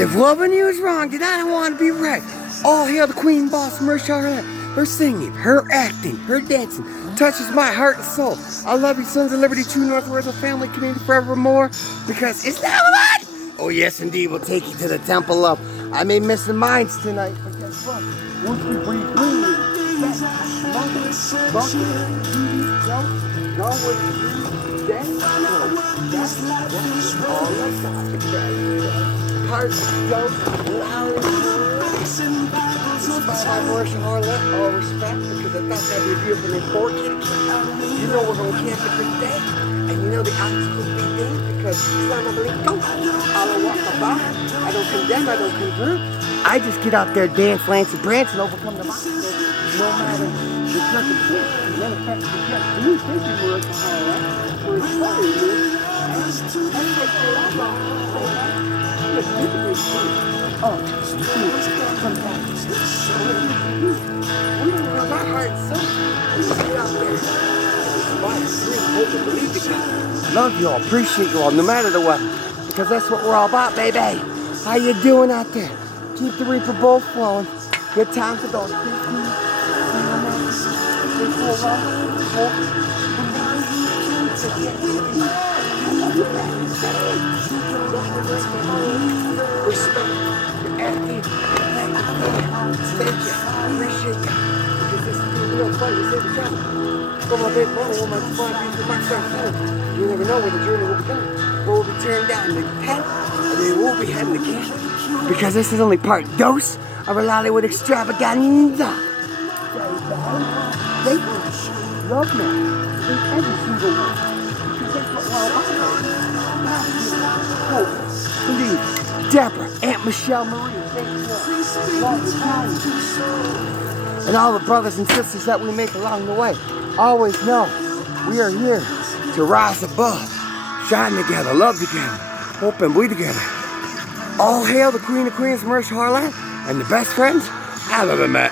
If loving you is wrong, then I don't want to be right. All hail the queen boss, Mershar. Her singing, her acting, her dancing touches my heart and soul. I love you, sons of liberty, true north, we're the family community forevermore. Because it's not a lot. Oh yes, indeed, we'll take you to the temple of. I may miss the minds tonight, but guess what? Once we breathe cleanly, go with you, that's all heart goes loud and by Marshall Harlett, all respect, because I thought that'd be a beautiful name for kids. You know we're going to camp it today, and you know the odds could be there because Islam, I believe, don't. I don't walk about, I don't condemn, I don't convert. I just get out there, dance, lance, and prance, and overcome the obstacles, no matter the circumstance. As a matter of fact, you can't do thinking we're at Harlett, we're excited, dude. Oh, sometimes we don't know my heart and soul. We just get out there. Hope and believe together. Love you all, appreciate you all, no matter the weather. Because that's what we're all about, baby. How you doing out there? Keep the reaper bowl flowing. Good times with those respect, acting, thank you, appreciate you. Because this is real fun, you save the trouble. For my big brother, all my fun, these are my friends. You never know where the journey will be going. But we'll be tearing down the tent, and then we'll be heading to camp. Because this is only part dose of a Hollywood extravaganza. Thank you. Love me. In every single one. Because that's what we're all about. Indeed. Deborah, Aunt Michelle, Marie, and all the brothers and sisters that we make along the way. Always know we are here to rise above, shine together, love together, hope and bleed together. All hail the Queen of Queens, Mersh Harlan, and the best friends I've ever met.